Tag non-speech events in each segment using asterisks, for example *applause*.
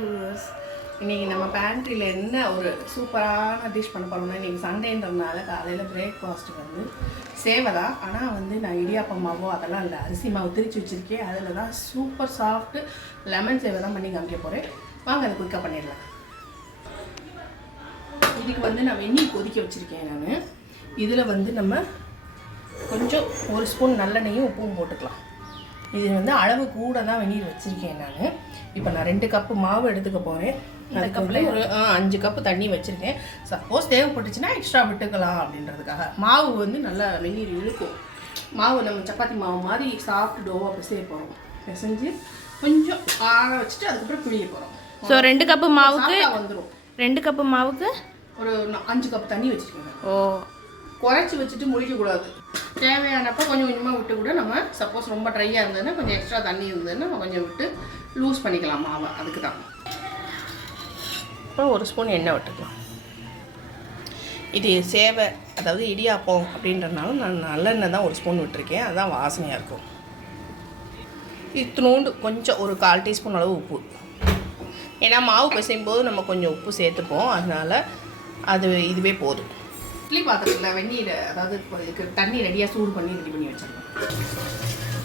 Viewers இன்றைக்கி நம்ம பேண்ட்ரியில் என்ன ஒரு சூப்பரான டிஷ் பண்ண போகிறோம்னா இன்றைக்கி சண்டேன்றதுனால காலையில் பிரேக்ஃபாஸ்ட் வந்து சேவை தான் ஆனால் வந்து நான் இடியாப்பம் மாவோ அதெல்லாம் இல்லை அரிசி மாவு திரிச்சு வச்சுருக்கேன். அதில் தான் சூப்பர் சாஃப்ட் லெமன் சேவை தான் பண்ணி காமிக்க போகிறேன் வாங்க அதை குயிக்காக பண்ணிடலாம். இதுக்கு வந்து நான் வெந்நீர் கொதிக்க வச்சுருக்கேன் நான். இதில் வந்து நம்ம கொஞ்சம் ஒரு ஸ்பூன் நல்லெண்ணெயும் உப்பும் போட்டுக்கலாம். இது வந்து அளவு கூட தான் வெந்நீர் வச்சுருக்கேன் நான். இப்போ நான் ரெண்டு கப்பு மாவு எடுத்துக்க போகிறேன் அந்த கப்பில் ஒரு அஞ்சு கப்பு தண்ணி வச்சுருக்கேன். சப்போஸ் தேவைப்பட்டுச்சுன்னா எக்ஸ்ட்ரா விட்டுக்கலாம் அப்படின்றதுக்காக. மாவு வந்து நல்லா வெந்நீர் இழுக்கும். மாவு நம்ம சப்பாத்தி மாவு மாதிரி சாஃப்ட் டோவாக பிசைய போகிறோம் பிசைஞ்சு கொஞ்சம் ஆற வச்சுட்டு அதுக்கப்புறம் பிழிய போகிறோம் ஸோ ரெண்டு கப்பு மாவுக்கு வந்துடும் ரெண்டு கப்பு மாவுக்கு? ஒரு அஞ்சு கப் தண்ணி வச்சுருக்கேன். ஓ குறைச்சி வச்சுட்டு முடிக்கக்கூடாது. தேவையானப்போ கொஞ்சம் கொஞ்சமாக விட்டு கூட நம்ம சப்போஸ் ரொம்ப ட்ரையாக இருந்ததுன்னா கொஞ்சம் எக்ஸ்ட்ரா தண்ணி இருந்ததுன்னா நம்ம கொஞ்சம் விட்டு லூஸ் பண்ணிக்கலாம் மாவை. அதுக்கு தான் அப்புறம் ஒரு ஸ்பூன் எண்ணெய் விட்டுக்கலாம். இது சேவை அதாவது இடியாப்பம் அப்படின்றனாலும் நான் நல்லெண்ணெய் தான் ஒரு ஸ்பூன் விட்டுருக்கேன். அதுதான் வாசனையாக இருக்கும். இத்தினோண்டு கொஞ்சம் ஒரு கால் டீஸ்பூன் அளவு உப்பு. ஏன்னா மாவு பிசையும் போது நம்ம கொஞ்சம் உப்பு சேர்த்துப்போம். அதனால் அது இதுவே போதும். இட்லி பாத்திரத்தில் வெந்நீர் அதாவது இப்போ இதுக்கு தண்ணி ரெடியாக சூடு பண்ணி ரெடி பண்ணி வச்சிருக்கோம்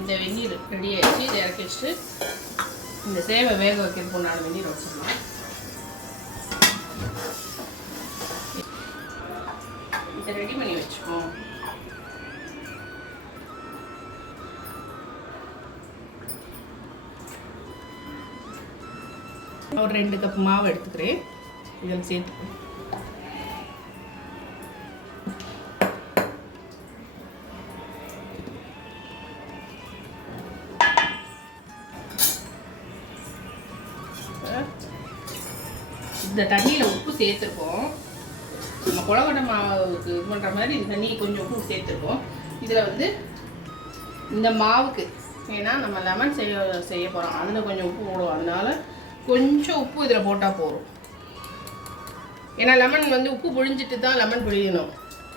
இந்த வெந்நீர் ரெடி ஆயிடுச்சு. இதை இறக்கி வச்சுட்டு இந்த சேவை வேக வைக்கிறதுக்கு உண்டான வெந்நீர் வச்சிடலாம். இதை ரெடி பண்ணி வச்சுக்கோம் ஒரு ரெண்டு கப் மாவு எடுத்துக்கிறேன். இதில் சேர்த்து இந்த தண்ணியில் உப்பு சேர்த்துருக்கோம். நம்ம குழக்கட்டை மாவுக்கு இது பண்ணுற மாதிரி இந்த தண்ணி கொஞ்சம் உப்பு சேர்த்துருக்கோம். இதில் வந்து இந்த மாவுக்கு ஏன்னா நம்ம லெமன் செய்ய செய்ய போகிறோம் அதில் கொஞ்சம் உப்பு போடுவோம். அதனால கொஞ்சம் உப்பு இதில் போட்டால் போதும். ஏன்னா லெமன் வந்து உப்பு புழிஞ்சிட்டு தான் லெமன் புழியணும்.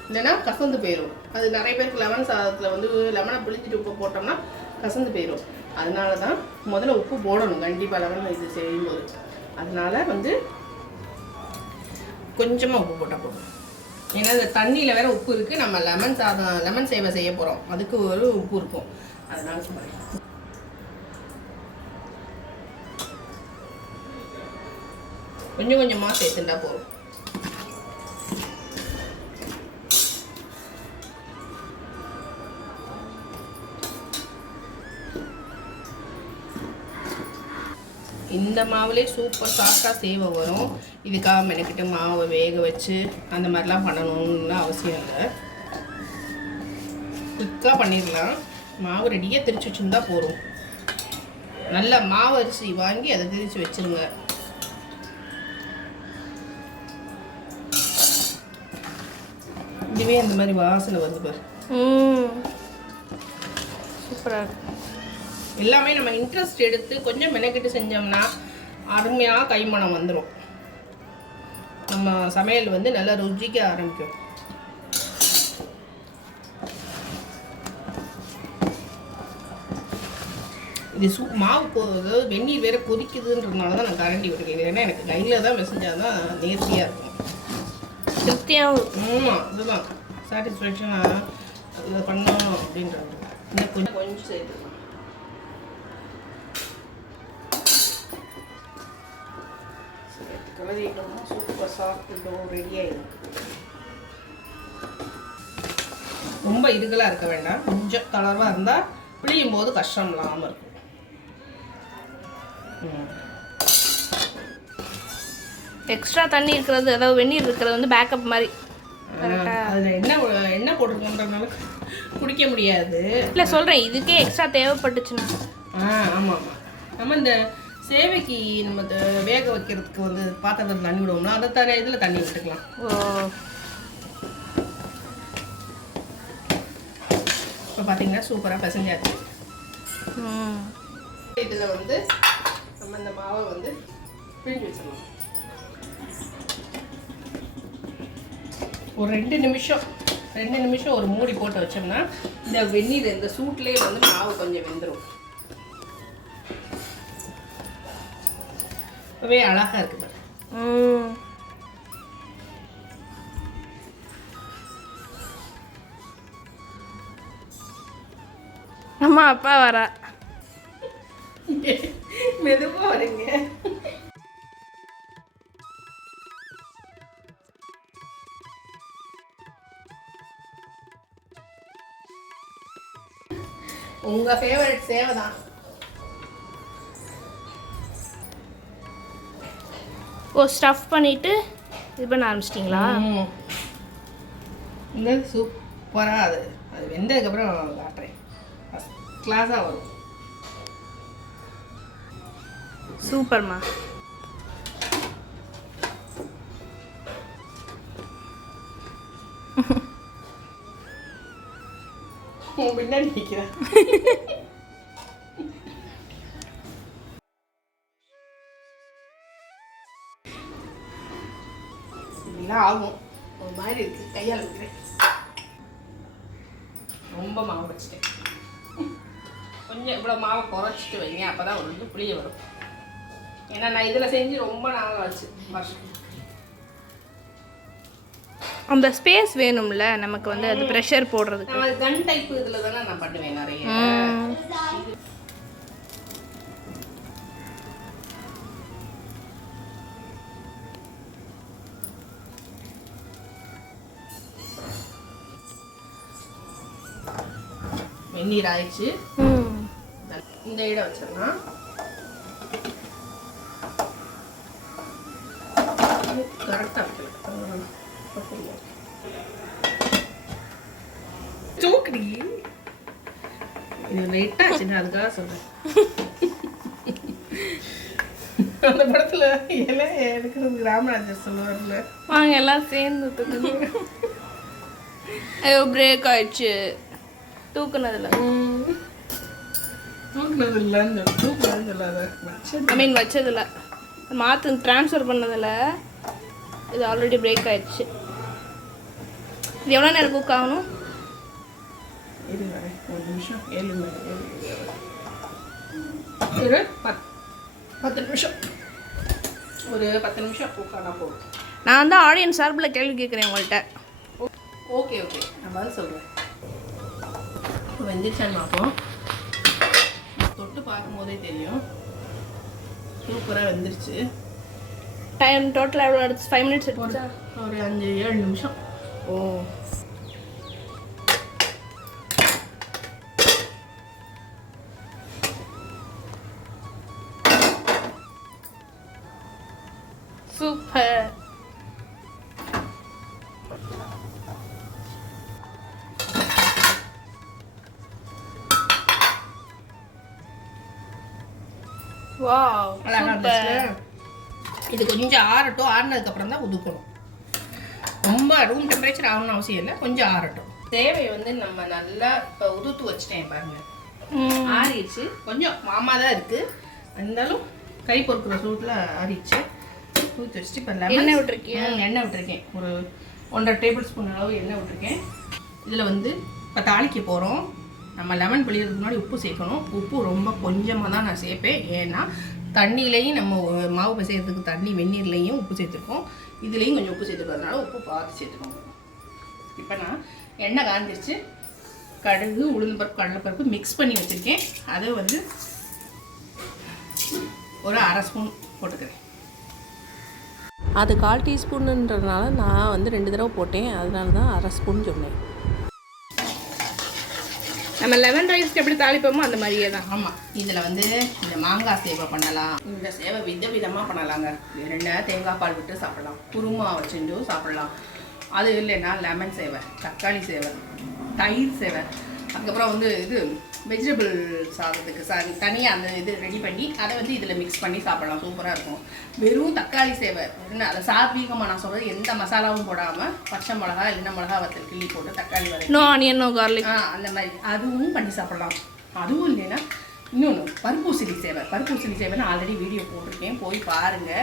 இல்லைன்னா கசந்து போயிடும் அது நிறைய பேருக்கு லெமன் சாதத்தில் வந்து லெமனை புழிஞ்சிட்டு உப்பு போட்டோம்னா கசந்து போயிடும் அதனால தான் முதல்ல உப்பு போடணும். கண்டிப்பாக லெமன் இது செய்யும்போது. அதனால் வந்து கொஞ்சமாக உப்பு போட்டால் போதும். ஏன்னா இந்த தண்ணியில் வேறு உப்பு இருக்குது நம்ம லெமன் சாதம் லெமன் சேவை செய்ய போகிறோம் அதுக்கு ஒரு உப்பு இருக்கும். அதனால சொல்கிறேன் கொஞ்சம் கொஞ்சமாக சேர்த்துட்டா போதும். இந்த மாவுலே சூப்பர் சாஃப்டாக சேவை வரும். இதுக்காக மெனக்கிட்டு மாவை வேக வச்சு அந்த மாதிரிலாம் பண்ணணும்னு அவசியம் இல்லை. குயிக்காக பண்ணிடலாம். மாவு ரெடியாக திரிச்சு வச்சுருந்தா போதும். நல்லா மாவு அரிசி வாங்கி அதை திரிச்சு வச்சிருங்க. இதுவே இந்த மாதிரி வாசனை வருது பாரு. சூப்பராக இருக்கு. எல்லாமே நம்ம இன்ட்ரெஸ்ட் எடுத்து கொஞ்சம் மெனக்கிட்டு செஞ்சோம்னா அருமையாக கைமணம் வந்துடும் நம்ம சமையல் வந்து நல்லா ருசிக்க ஆரம்பிக்கும். இது சூ மாவு போ அதாவது வெந்நீர் வேற கொதிக்குதுன்றதுனால தான் நான் கரண்டி விட்டுருக்கேன் ஏன்னா எனக்கு கையில் தான் பிசைஞ்சால் தான் நேர்த்தியாக இருக்கும். திருப்தியாகவும் இருக்கும். ஆமாம் அதுதான். சாட்டிஸ்ஃபேக்ஷனாக இதை பண்ணணும் அப்படின்றது. இன்னும் கொஞ்சம் கொஞ்சம் சேர்த்துக்கலாம் கிளறிட்டோம்னா சூப்பர் சாஃப்ட் டோ ரெடி ரொம்ப இதுகளாக இருக்க வேண்டாம். கொஞ்சம் தளர்வாக இருந்தால் பிழியும் போது கஷ்டம் இல்லாமல் இருக்கும். ம். எக்ஸ்ட்ரா தண்ணி இருக்கிறது அதாவது வெந்நீர் இருக்கிறது வந்து பேக்கப் மாதிரி. அதில் என்ன என்ன போட்டிருக்கோன்றதுனால குடிக்க முடியாது. இல்லை சொல்கிறேன் இதுக்கே எக்ஸ்ட்ரா தேவைப்பட்டுச்சுன்னா. ஆ ஆமாம் ஆமாம் நம்ம இந்த சேவைக்கு நம்ம வேக வைக்கிறதுக்கு வந்து பாத்திரத்தில் தண்ணி விடுவோம்னா அந்த தர இதில் தண்ணி விட்டுக்கலாம். ஓ. இப்போ பார்த்தீங்கன்னா சூப்பராக பிசைஞ்சாச்சு. இதில் வந்து நம்ம இந்த மாவை வந்து பிழிஞ்சு வச்சிடலாம். ஒரு ரெண்டு நிமிஷம் ரெண்டு நிமிஷம் ஒரு மூடி போட்டு வச்சோம்னா இந்த வெந்நீர் இந்த சூட்லேயே வந்து மாவு கொஞ்சம் வெந்துடும் இப்போவே அழகாக இருக்கு பாரு. ம். அம்மா அப்பா வரா. *laughs* மெதுவாக வருங்க. உங்க ஃபேவரட் சேவை தான் ஓ ஸ்டஃப் பண்ணிட்டு இது பண்ண ஆரம்பிச்சிட்டிங்களா? இந்த சூப்பராக அது. அது வெந்ததுக்கப்புறம் காட்டுறேன். ஃபஸ்ட் கிளாஸாக வரும். சூப்பர்மா. உன் பின்னாடி நிற்கிறேன் இப்படிலாம் ஆகும் ஒரு மாதிரி இருக்கு கையால் வைக்கிறேன் ரொம்ப மாவு வச்சுட்டேன். கொஞ்சம் இவ்வளோ மாவை குறைச்சிட்டு வைங்க அப்போ தான் ஒரு வந்து புளிய வரும். ஏன்னா நான் இதில் செஞ்சு ரொம்ப நாள் ஆச்சு வருஷம் அந்த ஸ்பேஸ் வேணும்ல நமக்கு வந்து அது ப்ரெஷர் போடுறதுக்கு. நம்ம கன் டைப் இதில் தானே நான் பண்ணுவேன் நிறைய. வெந்நீர் ஆயிடுச்சு. இந்த இடம் வச்சிடலாம். கரெக்டாக வைக்கலாம் இது லைட்டாக சின்ன அதுக்காக சொல்கிறேன் அந்த படத்தில் இலை எடுக்கிறது ராமராஜர் சொல்லுவார்ல. வாங்க எல்லாம் சேர்ந்து ஐயோ பிரேக் ஆயிடுச்சு. தூக்குனதுல. தூக்குனது இல்லைன்னு தூக்குனது ஐ மீன் வச்சதில்ல. மாற்று ட்ரான்ஸ்ஃபர் பண்ணதில் இது ஆல்ரெடி பிரேக் ஆயிடுச்சு. இது எவ்வளோ நேரம் குக் ஆகணும்? ஒரு நிமிஷம் ஏழு மணி இரு பத் பத்து நிமிஷம். ஒரு பத்து நிமிஷம் பூக்கானா போதும். நான் தான் ஆடியன்ஸ் சார்பில் கேள்வி கேட்குறேன் உங்கள்கிட்ட ஓகே ஓகே. நான் பதில் சொல்கிறேன் வெந்துச்சான்னு பார்ப்போம். தொட்டு பார்க்கும்போதே தெரியும். சூப்பராக வெந்துருச்சு. டைம் டோட்டல் எவ்வளோ ஃபைவ் மினிட்ஸ் ஒரு அஞ்சு ஏழு நிமிஷம். ஓ. இது கொஞ்சம் ஆறட்டும். ஆறுனதுக்கப்புறம் தான் உதுக்கணும். ரொம்ப ரூம் டெம்பரேச்சர் ஆகணும்னு அவசியம் இல்லை. கொஞ்சம் ஆறட்டும். தேவை வந்து நம்ம நல்லா இப்போ உதுத்து வச்சுட்டேன் பாருங்க. ஆறிடுச்சு. கொஞ்சம் மாமா தான் இருக்கு. இருந்தாலும் கை பொறுக்கிற சூட்டில் ஆறிடுச்சு. ஊற்றி வச்சுட்டு இப்போ லெமன் எண்ணெய் விட்டுருக்கியா? ம், எண்ணெய் விட்டுருக்கேன். ஒரு ஒன்றரை டேபிள் ஸ்பூன் அளவு எண்ணெய் விட்டுருக்கேன். இதில் வந்து இப்போ தாளிக்க போகிறோம் நம்ம லெமன் பிழியறதுக்கு முன்னாடி உப்பு சேர்க்கணும். உப்பு ரொம்ப கொஞ்சமாக தான் நான் சேர்ப்பேன். ஏன்னா தண்ணியிலையும் நம்ம மாவு பிசையறதுக்கு தண்ணி வெந்நீர்லேயும் உப்பு சேர்த்துருக்கோம். இதுலேயும் கொஞ்சம் உப்பு சேர்த்துருக்கிறதுனால உப்பு பார்த்து சேர்த்துக்கோங்க. இப்போ நான் எண்ணெய் காஞ்சிருச்சு. கடுகு உளுந்தம்பருப்பு கடலைப்பருப்பு மிக்ஸ் பண்ணி வச்சுருக்கேன். அதை வந்து ஒரு அரை ஸ்பூன் போட்டுக்கிறேன். அது கால் டீஸ்பூனுன்றதுனால நான் வந்து ரெண்டு தடவை போட்டேன். அதனால தான் அரை ஸ்பூன் சொன்னேன். நம்ம லெமன் ரைஸ்க்கு எப்படி தாளிப்போமோ அந்த மாதிரியே தான். ஆமாம் இதில் வந்து இந்த மாங்காய் சேவை பண்ணலாம். இந்த சேவை வித விதமாக பண்ணலாங்க ரெண்டு தேங்காய் பால் விட்டு சாப்பிடலாம். குருமா வச்சுட்டு சாப்பிடலாம். அது இல்லைன்னா லெமன் சேவை தக்காளி சேவை தயிர் சேவை. அதுக்கப்புறம் வந்து இது வெஜிடபிள் சாதத்துக்கு ச தனியாக அந்த இது ரெடி பண்ணி அதை வந்து இதில் மிக்ஸ் பண்ணி சாப்பிடலாம். சூப்பராக இருக்கும். வெறும் தக்காளி சேவை. என்ன அதை சாத்வீகமாக நான் சொல்கிறது எந்த மசாலாவும் போடாமல் பச்சை மிளகா இல்லைன்னா மிளகா வத்தல் கிள்ளி போட்டு தக்காளி வதக்கி. நோ ஆனியன் நோ கார்லிக் ஆ அந்த மாதிரி. அதுவும் பண்ணி சாப்பிடலாம். அதுவும் இல்லைன்னா இன்னொன்று பருப்பூசணி சேவை. பருப்பூசணி சேவைன்னு ஆல்ரெடி வீடியோ போட்டிருக்கேன். போய் பாருங்க.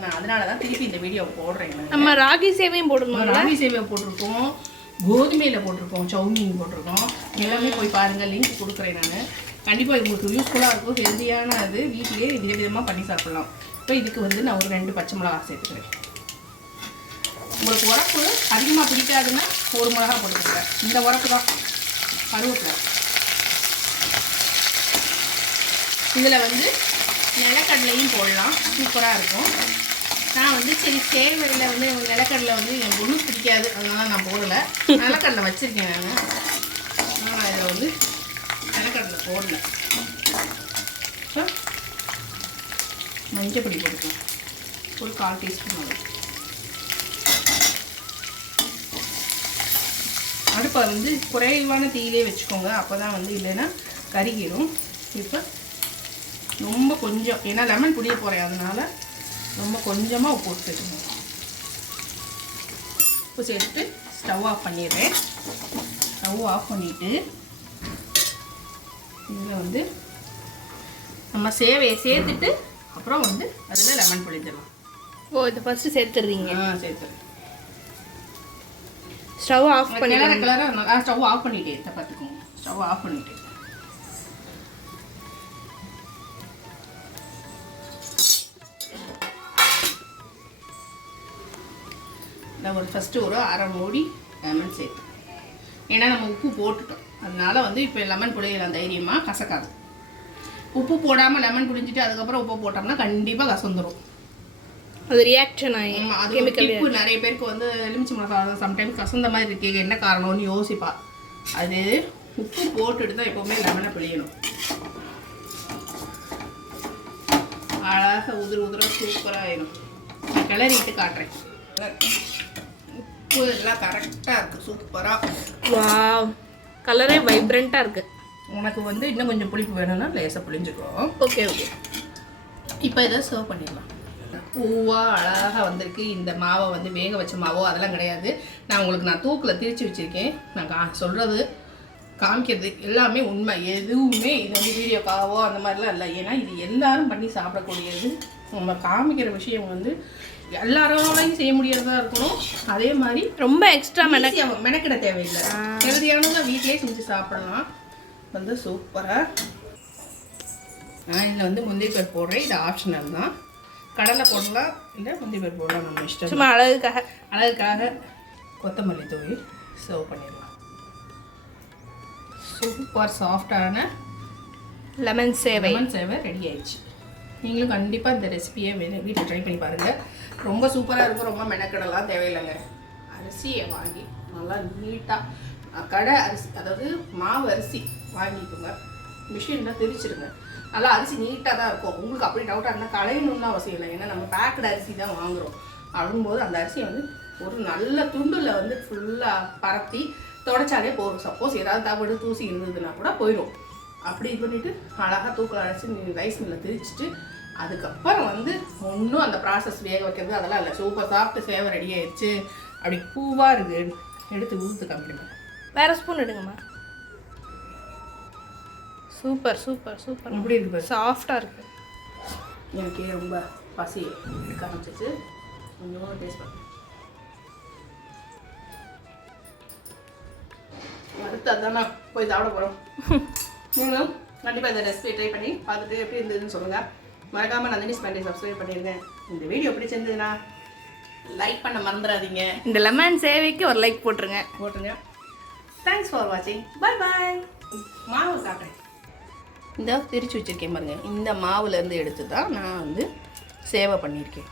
நான் அதனால தான் திருப்பி இந்த வீடியோ போடுறேன். நம்ம ராகி சேவையும் போடணும் ராகி சேவை போட்டிருக்கோம். கோதுமையில் போட்டிருக்கோம் சௌமீன் போட்டிருக்கோம். எல்லாமே போய் பாருங்கள் லிங்க் கொடுக்குறேன் நான். கண்டிப்பாக இது உங்களுக்கு யூஸ்ஃபுல்லாக இருக்கும் ஹெல்த்தியான அது. வீட்டிலேயே விதவிதமாக பண்ணி சாப்பிடலாம். இப்போ இதுக்கு வந்து நான் ஒரு ரெண்டு பச்சை மிளகா சேர்த்துக்கிறேன். உங்களுக்கு உரப்பு அதிகமாக பிடிக்காதுன்னா ஒரு மிளகா போட்டுக்கிறேன் இந்த உரப்பு தான். கருவேப்பிலை. இதில் வந்து நிலக்கடலையும் போடலாம். சூப்பராக இருக்கும். நான் வந்து சரி சேவையில் வந்து நிலக்கடலை வந்து எனக்கு ஒன்றும் பிடிக்காது. அதனால நான் போடலை. நிலக்கடலை வச்சுருக்கேன் நான். ஆனால் இதில் வந்து நிலக்கடலை போடல. இப்போ மஞ்சள் பொடி போட்டுக்கலாம். ஒரு கால் டீஸ்பூன் அளவு. அடுப்பை வந்து குறைவான தீயிலே வச்சுக்கோங்க. அப்போ தான் வந்து இல்லைன்னா கருகிடும் இப்போ ரொம்ப கொஞ்சம் ஏன்னா லெமன் புளிய போகிறேன் அதனால ரொம்ப கொஞ்சமாக உப்பு சேர்த்துக்கணும் உப்பு சேர்த்துட்டு ஸ்டவ் ஆஃப் பண்ணிடுறேன். ஸ்டவ் ஆஃப் பண்ணிவிட்டு இதில் வந்து நம்ம சேவையை சேர்த்துட்டு அப்புறம் வந்து அதில் லெமன் புளிஞ்சிடலாம் ஓ இதை ஃபஸ்ட்டு சேர்த்துடுறீங்க. ஆ சேர்த்துறேன் ஸ்டவ் ஆஃப் பண்ணி கிளற ஸ்டவ் ஆஃப் பண்ணிட்டேன். இதை பார்த்துக்கோங்க. ஸ்டவ் ஆஃப் பண்ணிட்டேன். நான் ஒரு ஃபஸ்ட்டு ஒரு அரை மூடி லெமன் சேர்த்து. ஏன்னா நம்ம உப்பு போட்டுட்டோம். அதனால வந்து இப்போ லெமன் புளியலாம் தைரியமாக கசக்காது. உப்பு போடாமல் லெமன் புளிஞ்சிட்டு அதுக்கப்புறம் உப்பு போட்டோம்னா கண்டிப்பாக கசந்துரும். அது ரியாக்ஷன் ஆகி அது டிப்பு நிறைய பேருக்கு வந்து எலுமிச்சை மிளகாய் சம்டைம்ஸ் கசந்த மாதிரி இருக்கே. என்ன காரணம்னு யோசிப்பா. அது உப்பு போட்டுட்டு தான் எப்போவுமே லெமனை பிழியணும். அழகாக உதிர உதிர சூப்பராக ஆயிடும் கிளறிட்டு காட்டுறேன். உப்பு எல்லாம் கரெக்டாக இருக்குது சூப்பராக வாவ் கலரே வைப்ரண்ட்டாக இருக்கு. உனக்கு வந்து இன்னும் கொஞ்சம் புளிப்பு வேணும்னா லேசாக புளிஞ்சுக்கோ. ஓகே ஓகே இப்போ இதை சர்வ் பண்ணிடலாம். பூவாக அழகாக வந்திருக்கு. இந்த மாவை வந்து வேக வச்ச மாவோ அதெல்லாம் கிடையாது. நான் உங்களுக்கு நான் தூக்கில் திரிச்சு வச்சுருக்கேன். நான் கா சொல்கிறது காமிக்கிறது எல்லாமே உண்மை. எதுவுமே இது வந்து வீடியோக்காவோ அந்த மாதிரிலாம் இல்லை. ஏன்னா இது எல்லாரும் பண்ணி சாப்பிடக்கூடியது. நம்ம காமிக்கிற விஷயம் வந்து எல்லாராலையும் செய்ய முடியறதா இருக்கணும். அதே மாதிரி ரொம்ப எக்ஸ்ட்ரா மென easy ஆ மெனக்கிட தேவையில்லை. ஹெல்தியானதை வீட்டிலே செஞ்சு சாப்பிடலாம். வந்து சூப்பராக நான் இதில் வந்து முந்திரி பருப்பு போடுறேன். இது ஆப்ஷனல் தான். கடலை போடலாம் இல்லை முந்திரி பருப்பு போடலாம் நம்ம இஷ்டம் சும்மா அழகுக்காக. அழகுக்காக கொத்தமல்லி தூவி சர்வ் பண்ணிடலாம். சூப்பர் சாஃப்டான லெமன் சேவை. லெமன் சேவை ரெடி ஆயிடுச்சு. நீங்களும் கண்டிப்பாக இந்த ரெசிபியை வீட்டில் ட்ரை பண்ணி பாருங்கள் ரொம்ப சூப்பராக இருக்கும். ரொம்ப மெனக்கடலாம் தேவையில்லைங்க. அரிசியை வாங்கி நல்லா நீட்டாக கடை அரிசி அதாவது மாவு அரிசி வாங்கிக்கோங்க. மிஷினில் திரிச்சிருங்க நல்லா அரிசி நீட்டாக தான் இருக்கும். உங்களுக்கு அப்படி டவுட்டாக இருந்தால் களையணும்னு அவசியம் இல்லை. ஏன்னா நம்ம பேக்கடு அரிசி தான் வாங்குகிறோம் அப்படிங்கும்போது அந்த அரிசியை வந்து ஒரு நல்ல துண்டில் வந்து ஃபுல்லாக பரத்தி தொடச்சாலே போகும் சப்போஸ் ஏதாவது தவிடு தூசி இருந்ததுன்னா கூட போயிடும். அப்படி இது பண்ணிவிட்டு அழகாக தூக்கில் அரைச்சி ரைஸ் மில்லில் திரிச்சிட்டு அதுக்கப்புறம் வந்து ஒன்றும் அந்த ப்ராசஸ் வேக வைக்கிறது அதெல்லாம் இல்லை. சூப்பர் சாப்பிட்டு சேவை ரெடி ஆயிடுச்சு அப்படி பூவாக இருக்குது எடுத்து ஊற்று காமிக்கணும் வேற ஸ்பூன் எடுங்கம்மா. சூப்பர் சூப்பர் சூப்பர் எப்படி இருக்கு சாஃப்டாக இருக்கு. எனக்கு ரொம்ப பசி எடுக்க ஆரம்பிச்சிச்சு கொஞ்சம் டேஸ்ட் பண்ணேன் அடுத்து அதான் போய் சாப்பிட போகிறோம் *laughs* நீங்களும் கண்டிப்பாக இந்த ரெசிபி ட்ரை பண்ணி பார்த்துட்டு எப்படி இருந்ததுன்னு சொல்லுங்கள் மறக்காமல் நந்தினி ஸ்பெண்டை சப்ஸ்கிரைப் பண்ணிடுங்க இந்த வீடியோ பிடிச்சிருந்ததுன்னா லைக் பண்ண மறந்துடாதீங்க. இந்த லெமன் சேவைக்கு ஒரு லைக் போட்டுருங்க. போட்டுருங்க. தேங்க்ஸ் ஃபார் வாட்சிங் பை பாய் மாவு காட்டுறேன் இந்த பிரித்து வச்சுருக்கேன் பாருங்க. இந்த மாவுலேருந்து எடுத்து தான் நான் வந்து சேவை பண்ணியிருக்கேன்.